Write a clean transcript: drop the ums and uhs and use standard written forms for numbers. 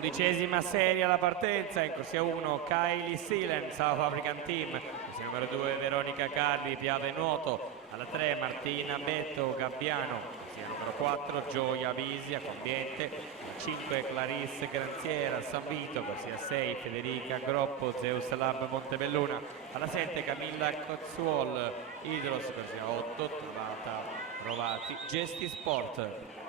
11ª serie alla partenza, in corsia 1 Kylie Seelen, South African Team, corsia numero 2 Veronica Carli, Piave Nuoto, alla 3 Martina Betto Gabbiano, corsia numero 4 Gioia Visia Compiente, 5 Clarisse Granziera San Vito, corsia 6 Federica Groppo Zeus Lab Montebelluna, alla 7 Camilla Cozzuol Idros, corsia 8 Tabata Rovati Gesti Sport.